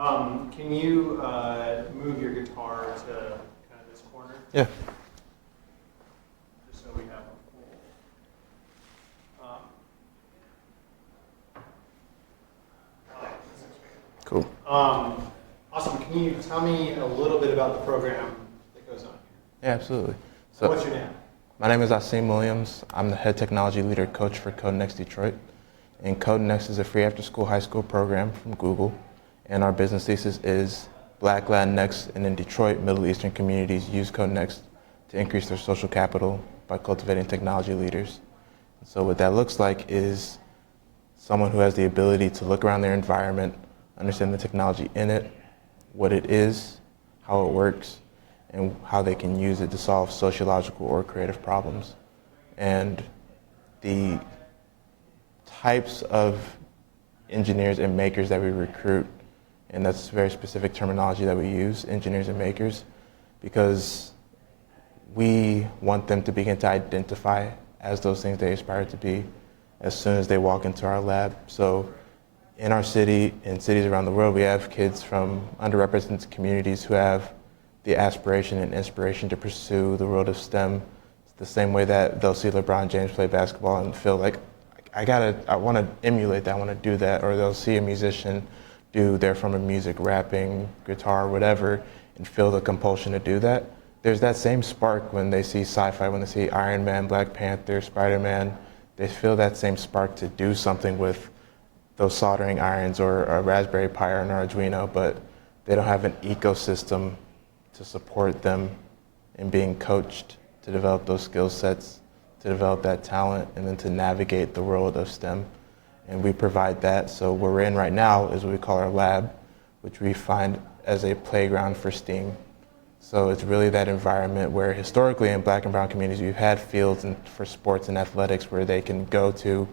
Can you move your guitar to kind of this corner? Yeah. Just so we have a full. Cool. Awesome. Can you tell me a little bit about the program that goes on here? Yeah, absolutely. So what's your name? My name is Asim Williams. I'm the head technology leader coach for Code Next Detroit. And Code Next is a free after-school high school program from Google. And our business thesis is Black, Latinx, and in Detroit, Middle Eastern communities use Code Next to increase their social capital by cultivating technology leaders. So what that looks like is someone who has the ability to look around their environment, understand the technology in it, what it is, how it works, and how they can use it to solve sociological or creative problems. And the types of engineers and makers that we recruit, and that's very specific terminology that we use, engineers and makers, because we want them to begin to identify as those things they aspire to be as soon as they walk into our lab. So in our city, in cities around the world, we have kids from underrepresented communities who have the aspiration and inspiration to pursue the world of STEM. It's the same way that they'll see LeBron James play basketball and feel like, I want to emulate that, I want to do that. Or they'll see a musician do their form of music, rapping, guitar, whatever, and feel the compulsion to do that. There's that same spark when they see sci-fi, when they see Iron Man, Black Panther, Spider-Man. They feel that same spark to do something with those soldering irons or a Raspberry Pi or an Arduino, but they don't have an ecosystem to support them in being coached to develop those skill sets, to develop that talent, and then to navigate the world of STEM. And we provide that. So what we're in right now is what we call our lab, which we find as a playground for STEAM. So it's really that environment where historically in Black and brown communities, we've had fields for sports and athletics where they can go to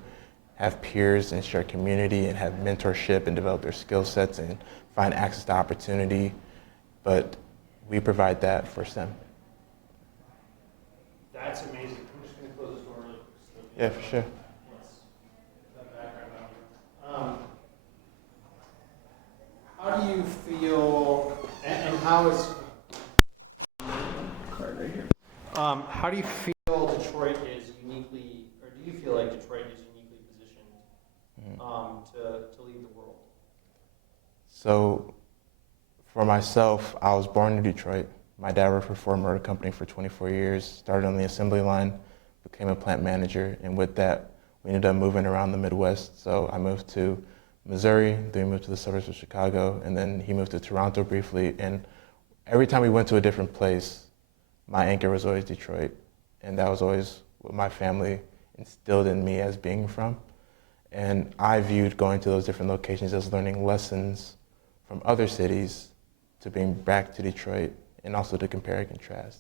have peers and share community and have mentorship and develop their skill sets and find access to opportunity. But we provide that for STEM. That's amazing. I'm just going to close this door really quick. Yeah, for sure. How do you feel, and how is, card right here. How do you feel Detroit is uniquely, or do you feel like Detroit is uniquely positioned to lead the world? So for myself, I was born in Detroit. My dad worked for Ford Motor Company for 24 years, started on the assembly line, became a plant manager, and with that, we ended up moving around the Midwest. So I moved to Missouri, then we moved to the suburbs of Chicago, and then he moved to Toronto briefly. And every time we went to a different place, my anchor was always Detroit. And that was always what my family instilled in me as being from. And I viewed going to those different locations as learning lessons from other cities to bring back to Detroit and also to compare and contrast.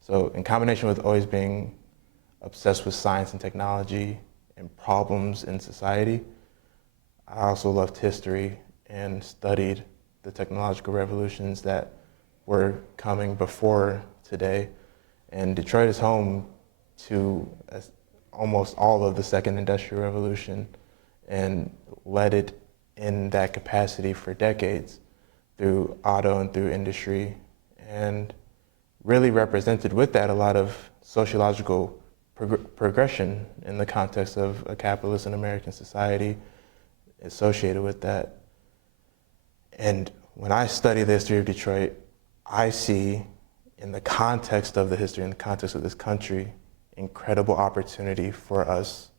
So in combination with always being obsessed with science and technology and problems in society, I also loved history and studied the technological revolutions that were coming before today. And Detroit is home to almost all of the second industrial revolution and led it in that capacity for decades through auto and through industry, and really represented with that a lot of sociological progression in the context of a capitalist and American society associated with that. And when I study the history of Detroit, I see in the context of the history, in the context of this country, incredible opportunity for us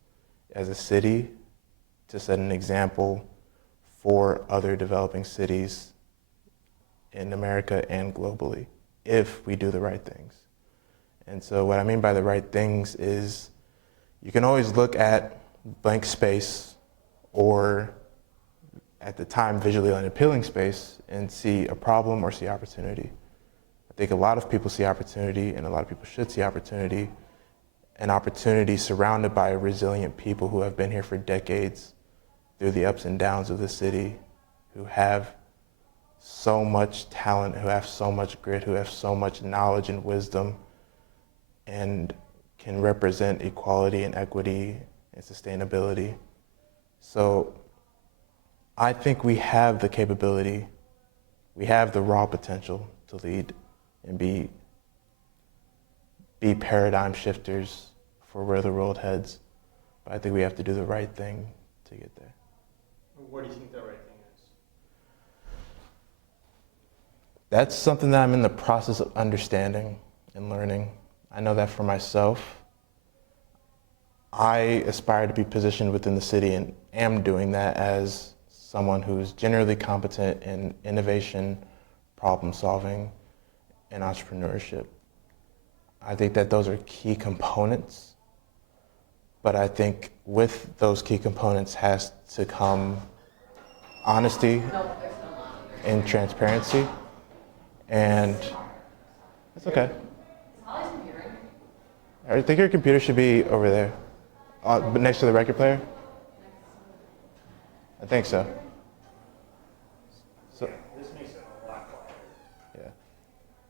as a city to set an example for other developing cities in America and globally, if we do the right things. And so what I mean by the right things is you can always look at blank space or at the time visually unappealing space and see a problem or see opportunity. I think a lot of people see opportunity, and a lot of people should see opportunity, an opportunity surrounded by resilient people who have been here for decades through the ups and downs of the city, who have so much talent, who have so much grit, who have so much knowledge and wisdom, and can represent equality and equity and sustainability. So I think we have the capability we have the raw potential to lead and be paradigm shifters for where the world heads. But I think we have to do the right thing to get there. What do you think that right thing is? That's something that I'm in the process of understanding and learning. I know that for myself, I aspire to be positioned within the city and am doing that as someone who's generally competent in innovation, problem solving, and entrepreneurship. I think that those are key components, but I think with those key components has to come honesty and transparency, and that's okay. I think your computer should be over there, but next to the record player. I think so. So This makes it a lot quieter.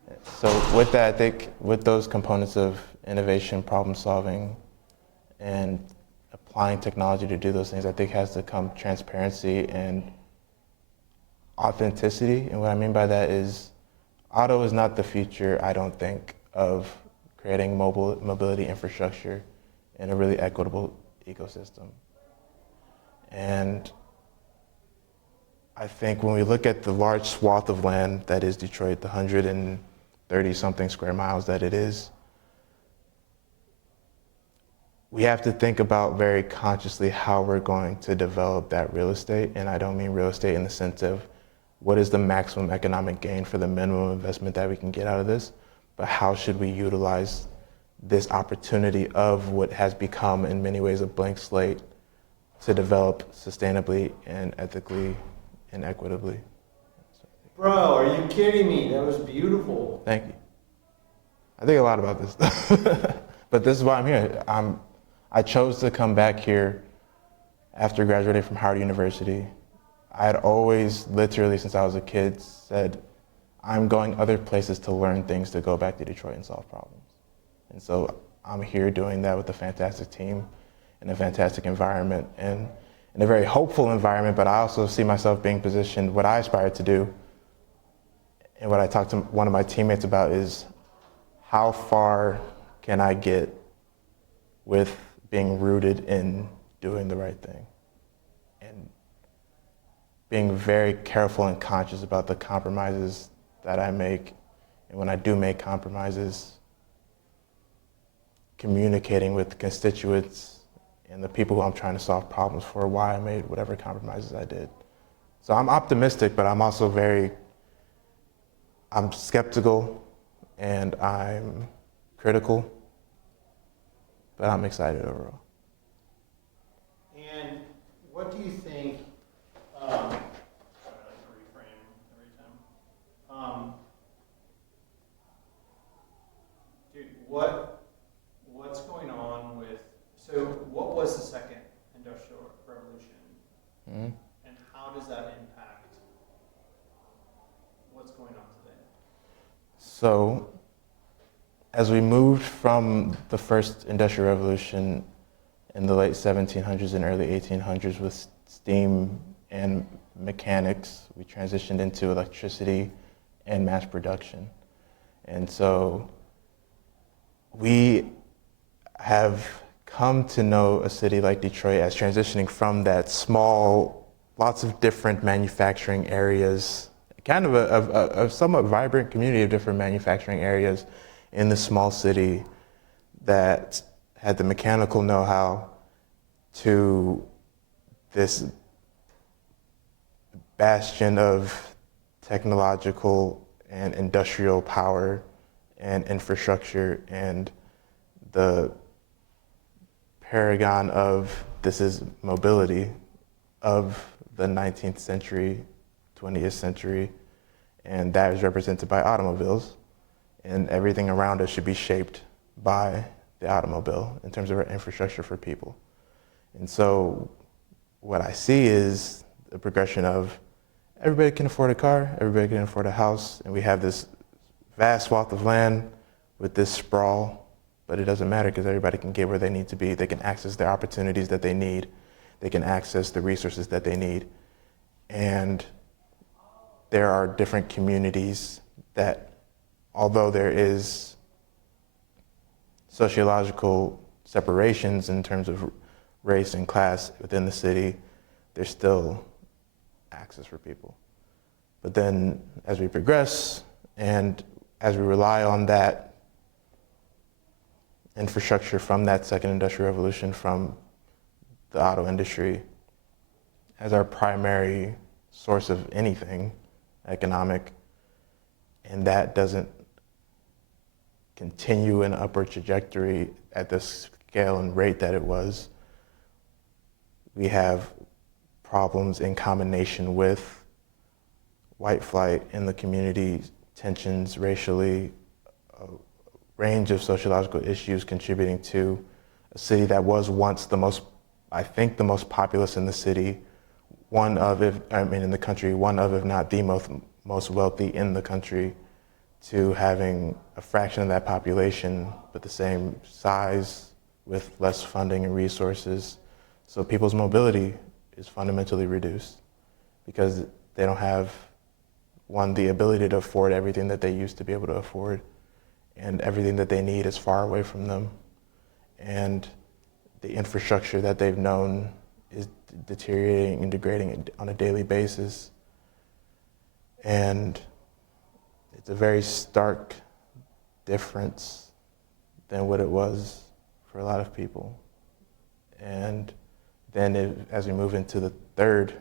yeah. So with that, I think with those components of innovation, problem solving, and applying technology to do those things, I think has to come transparency and authenticity. And what I mean by that is auto is not the future, I don't think, of creating mobility infrastructure in a really equitable ecosystem. And I think when we look at the large swath of land that is Detroit, the 130-something square miles that it is, we have to think about very consciously how we're going to develop that real estate. And I don't mean real estate in the sense of what is the maximum economic gain for the minimum investment that we can get out of this, but how should we utilize this opportunity of what has become in many ways a blank slate to develop sustainably and ethically and equitably. Bro, are you kidding me? That was beautiful. Thank you. I think a lot about this stuff, but this is why I'm here. I chose to come back here after graduating from Howard University. I had always, literally since I was a kid, said, I'm going other places to learn things to go back to Detroit and solve problems. And so I'm here doing that with a fantastic team in a fantastic environment and in a very hopeful environment, but I also see myself being positioned, what I aspire to do, and what I talked to one of my teammates about is how far can I get with being rooted in doing the right thing and being very careful and conscious about the compromises that I make, and when I do make compromises, communicating with constituents and the people who I'm trying to solve problems for why I made whatever compromises I did. So I'm optimistic, but I'm also I'm skeptical and I'm critical, but I'm excited overall. And what do you think, sorry, I like to reframe every time. Dude, what's going on with, so what was the second industrial revolution? Mm-hmm. And how does that impact what's going on today? So as we moved from the first industrial revolution in the late 1700s and early 1800s with steam and mechanics, we transitioned into electricity and mass production. And so we have come to know a city like Detroit as transitioning from that small, lots of different manufacturing areas, kind of a somewhat vibrant community of different manufacturing areas in the small city that had the mechanical know-how to this bastion of technological and industrial power and infrastructure and the paragon of this is mobility of the 19th century, 20th century, and that is represented by automobiles, and everything around us should be shaped by the automobile in terms of our infrastructure for people. And so what I see is a progression of everybody can afford a car, everybody can afford a house, and we have this vast swath of land with this sprawl, but it doesn't matter because everybody can get where they need to be. They can access the opportunities that they need. They can access the resources that they need. And there are different communities that, although there is sociological separations in terms of race and class within the city, there's still access for people. But then as we progress and as we rely on that infrastructure from that second industrial revolution, from the auto industry, as our primary source of anything economic, and that doesn't continue an upward trajectory at the scale and rate that it was, we have problems in combination with white flight in the community, tensions racially, a range of sociological issues contributing to a city that was once the most, I think, the most populous in the city, in the country, one of, if not the most wealthy in the country, to having a fraction of that population, but the same size with less funding and resources. So people's mobility is fundamentally reduced because they don't have, one, the ability to afford everything that they used to be able to afford, and everything that they need is far away from them. And the infrastructure that they've known is deteriorating and degrading on a daily basis. And it's a very stark difference than what it was for a lot of people. And then as we move into the third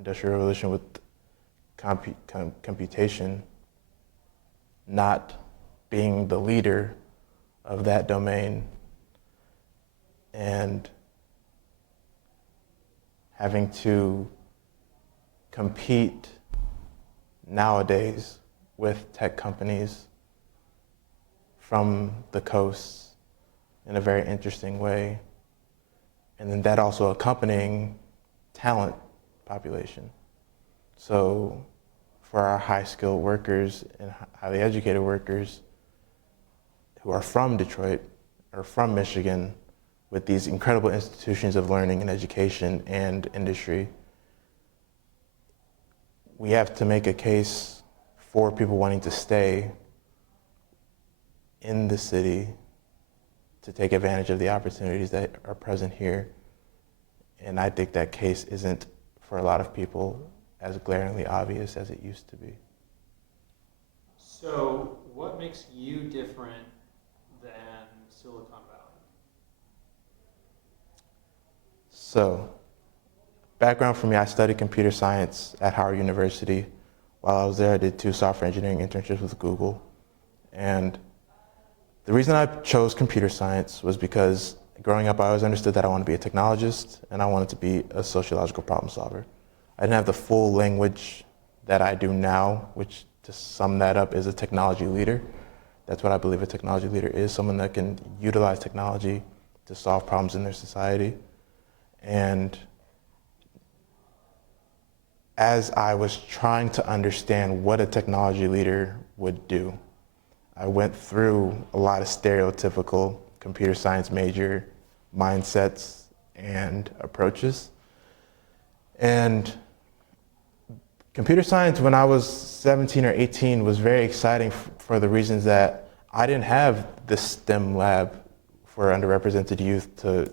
industrial revolution with computation not being the leader of that domain, and having to compete nowadays with tech companies from the coasts in a very interesting way. And then that also accompanying talent population. So for our high-skilled workers and highly educated workers who are from Detroit or from Michigan, with these incredible institutions of learning and education and industry, we have to make a case for people wanting to stay in the city to take advantage of the opportunities that are present here. And I think that case isn't, for a lot of people, as glaringly obvious as it used to be. So what makes you different than Silicon Valley? So, background for me, I studied computer science at Howard University. While I was there, I did 2 software engineering internships with Google. And the reason I chose computer science was because growing up, I always understood that I wanted to be a technologist and I wanted to be a sociological problem solver. I didn't have the full language that I do now, which, to sum that up, is a technology leader. That's what I believe a technology leader is, someone that can utilize technology to solve problems in their society. And as I was trying to understand what a technology leader would do, I went through a lot of stereotypical computer science major mindsets and approaches. And computer science, when I was 17 or 18, was very exciting for the reasons that I didn't have the STEM lab for underrepresented youth to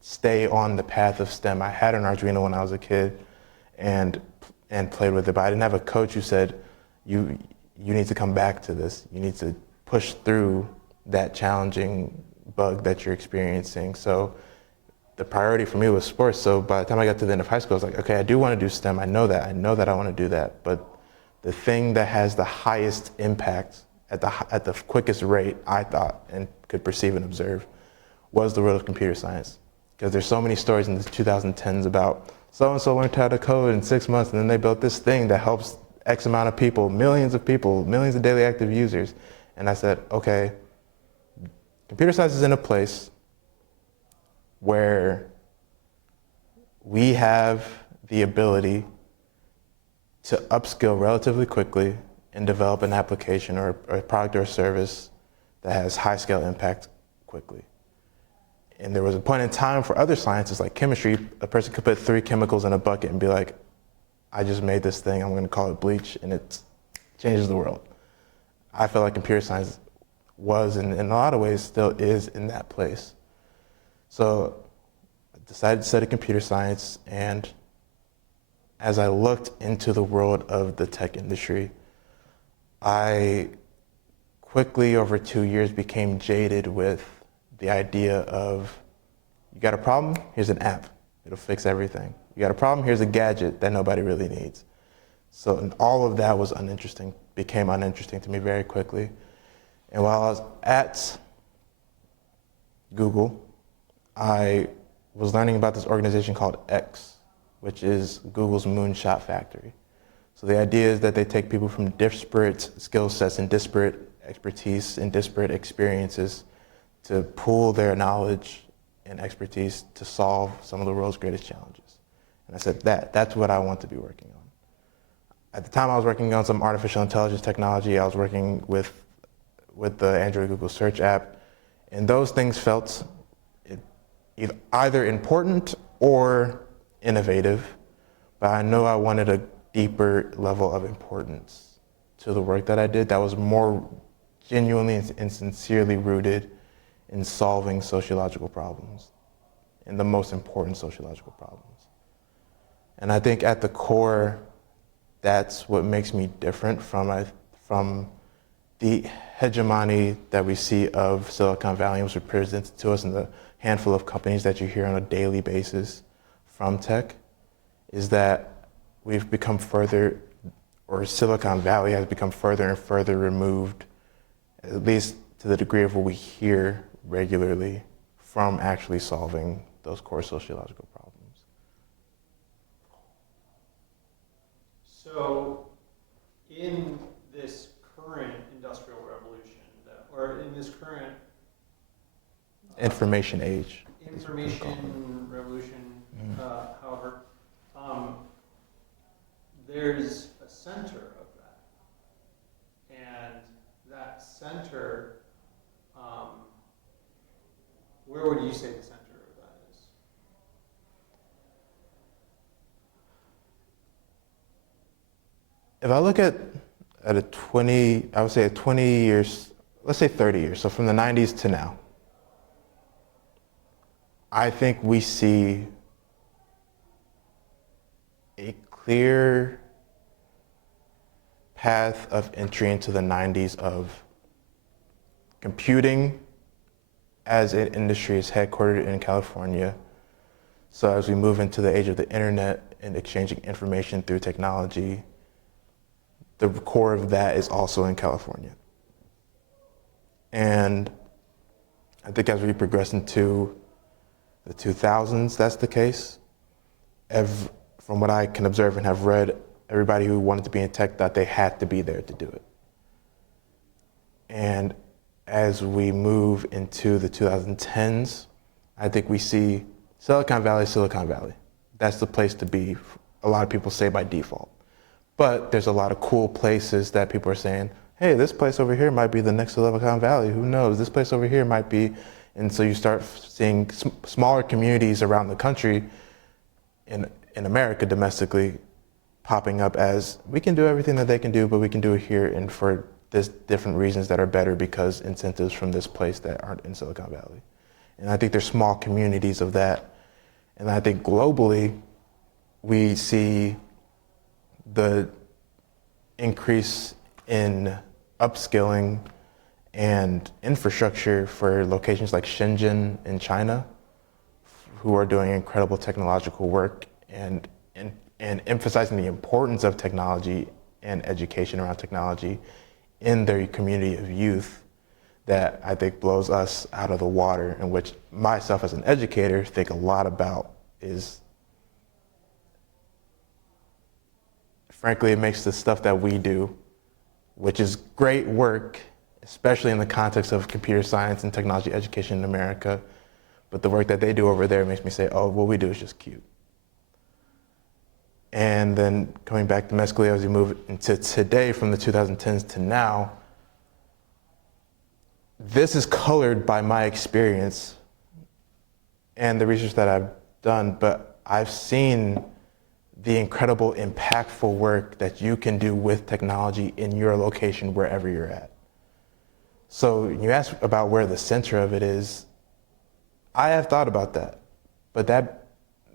stay on the path of STEM. I had an Arduino when I was a kid and played with it, but I didn't have a coach who said, you need to come back to this. You need to push through that challenging bug that you're experiencing. So the priority for me was sports. So by the time I got to the end of high school, I was like, okay, I do want to do STEM. I know that I want to do that. But the thing that has the highest impact at the quickest rate, I thought, and could perceive and observe, was the world of computer science. Because there's so many stories in the 2010s about so-and-so learned how to code in 6 months, and then they built this thing that helps X amount of people, millions of daily active users. And I said, okay, computer science is in a place where we have the ability to upskill relatively quickly and develop an application or a product or a service that has high-scale impact quickly. And there was a point in time for other sciences like chemistry, a person could put 3 chemicals in a bucket and be like, I just made this thing, I'm gonna call it bleach, and it changes the world. I feel like computer science was, and in a lot of ways still is, in that place. So I decided to study computer science, and as I looked into the world of the tech industry, I quickly, over 2 years, became jaded with the idea of, you got a problem, here's an app, it'll fix everything. You got a problem, here's a gadget that nobody really needs. So, and all of that was uninteresting, became uninteresting to me very quickly. And while I was at Google, I was learning about this organization called X, which is Google's moonshot factory. So the idea is that they take people from disparate skill sets and disparate expertise and disparate experiences to pool their knowledge and expertise to solve some of the world's greatest challenges. And I said, that's what I want to be working on. At the time, I was working on some artificial intelligence technology. I was working with the Android Google search app, and those things felt either important or innovative, but I know I wanted a deeper level of importance to the work that I did that was more genuinely and sincerely rooted in solving sociological problems, and the most important sociological problems. And I think at the core, that's what makes me different from the hegemony that we see of Silicon Valley, which was presented to us in the handful of companies that you hear on a daily basis from tech, is that we've become further, or Silicon Valley has become further and further removed, at least to the degree of what we hear regularly, from actually solving those core sociological problems. So, in this current industrial revolution, or in this current Information age. information revolution, however, there's a center of that, and that center, where would you say the center of that is? If I look at a 20, I would say a 20 years, let's say 30 years, so from the 90s to now, I think we see a clear path of entry into the 90s of computing as an industry is headquartered in California. So as we move into the age of the internet and exchanging information through technology, the core of that is also in California. And I think as we progress into the 2000s, that's the case. From what I can observe and have read, everybody who wanted to be in tech thought they had to be there to do it. And as we move into the 2010s, I think we see Silicon Valley, Silicon Valley. That's the place to be, a lot of people say by default. But there's a lot of cool places that people are saying, hey, this place over here might be the next Silicon Valley, who knows? This place over here might be, and so you start seeing smaller communities around the country, in America domestically, popping up as, we can do everything that they can do, but we can do it here and for this different reasons that are better because incentives from this place that aren't in Silicon Valley. And I think there's small communities of that. And I think globally, we see the increase in upskilling and infrastructure for locations like Shenzhen in China, who are doing incredible technological work and emphasizing the importance of technology and education around technology in their community of youth, that I think blows us out of the water, and which myself as an educator think a lot about. Is frankly, it makes the stuff that we do, which is great work, especially in the context of computer science and technology education in America, but the work that they do over there makes me say, oh, what we do is just cute. And then coming back domestically, as we move into today, from the 2010s to now, this is colored by my experience and the research that I've done, but I've seen the incredible impactful work that you can do with technology in your location wherever you're at. So you asked about where the center of it is. I have thought about that, but that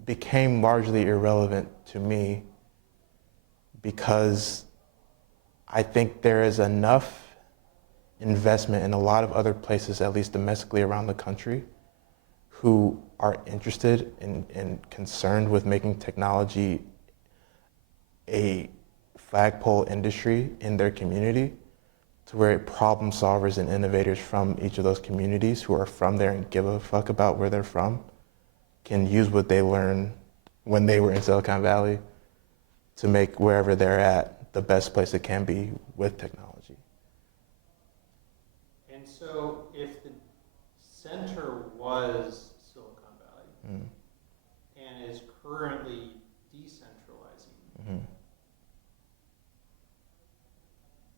became largely irrelevant to me because I think there is enough investment in a lot of other places, at least domestically around the country, who are interested and concerned with making technology a flagpole industry in their community, to where problem solvers and innovators from each of those communities who are from there and give a fuck about where they're from can use what they learned when they were in Silicon Valley to make wherever they're at the best place it can be with technology. And so if the center was Silicon Valley and is currently decentralizing,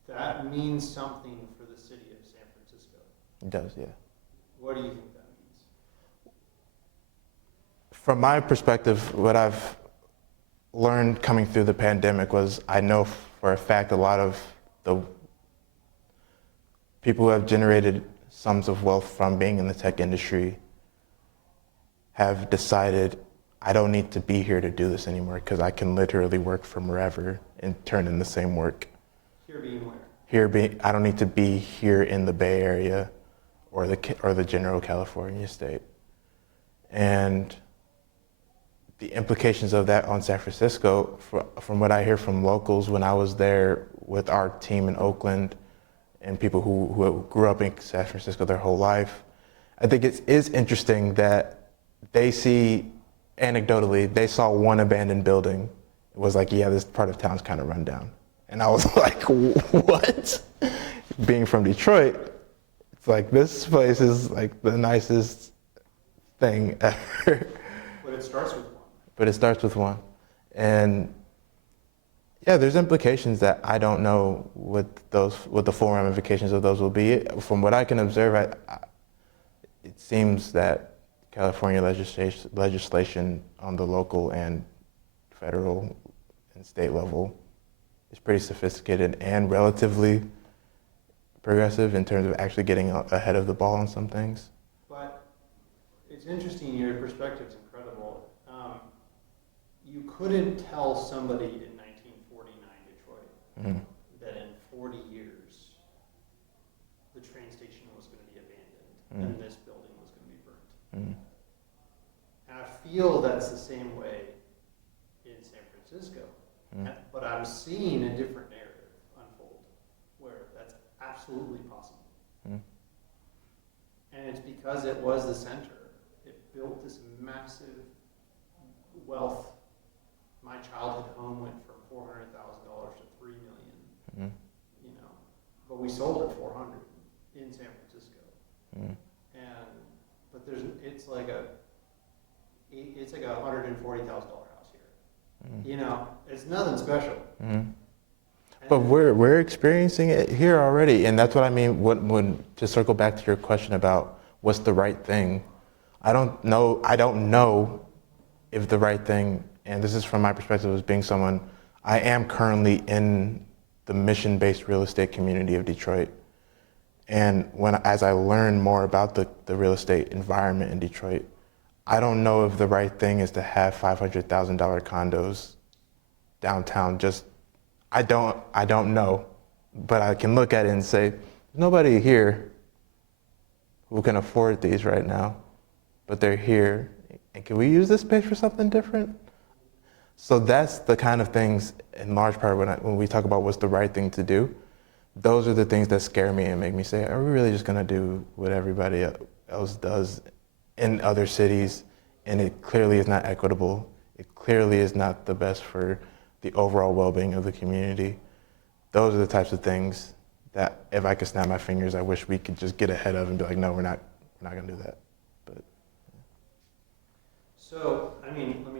that means something for the city of San Francisco. It does, yeah. What do you think that means? From my perspective, what I've learned coming through the pandemic was I know for a fact a lot of the people who have generated sums of wealth from being in the tech industry have decided I don't need to be here to do this anymore because I can literally work from wherever and turn in the same work. Here being where? I don't need to be here in the Bay Area or the general California state. And the implications of that on San Francisco, from what I hear from locals when I was there with our team in Oakland and people who grew up in San Francisco their whole life, I think it is interesting that they see, anecdotally, they saw one abandoned building. It was like, yeah, this part of town's kind of run down. And I was like, what? Being from Detroit, it's like, this place is like the nicest thing ever. But it starts with one. But it starts with one. And yeah, there's implications that I don't know what the full ramifications of those will be. From what I can observe, it seems that California legislation on the local and federal and state level is pretty sophisticated and relatively progressive in terms of actually getting ahead of the ball on some things. But it's interesting, your perspective's incredible. You couldn't tell somebody in 1949 Detroit that in 40 years the train station was going to be abandoned and this building was going to be burnt. And I feel that's the same way in San Francisco. But I'm seeing a different narrative unfold where that's absolutely possible. And it's because it was the center. It built this massive wealth. My childhood home went from $400,000 to $3 million. You know, but we sold at 400 in San Francisco. But it's like a $140,000 house here. You know, it's nothing special. But we're experiencing it here already, and that's what I mean. When to circle back to your question about what's the right thing, I don't know if the right thing, and this is from my perspective as being someone, I am currently in the mission-based real estate community of Detroit, and as I learn more about the real estate environment in Detroit, I don't know if the right thing is to have $500,000 condos downtown. I don't know, but I can look at it and say, there's nobody here who can afford these right now, but they're here. And can we use this space for something different? So that's the kind of things, in large part, when we talk about what's the right thing to do, those are the things that scare me and make me say, are we really just gonna do what everybody else does in other cities? And it clearly is not equitable. It clearly is not the best for the overall well-being of the community. Those are the types of things that if I could snap my fingers, I wish we could just get ahead of and be like, no, we're not gonna do that. But so, I mean, let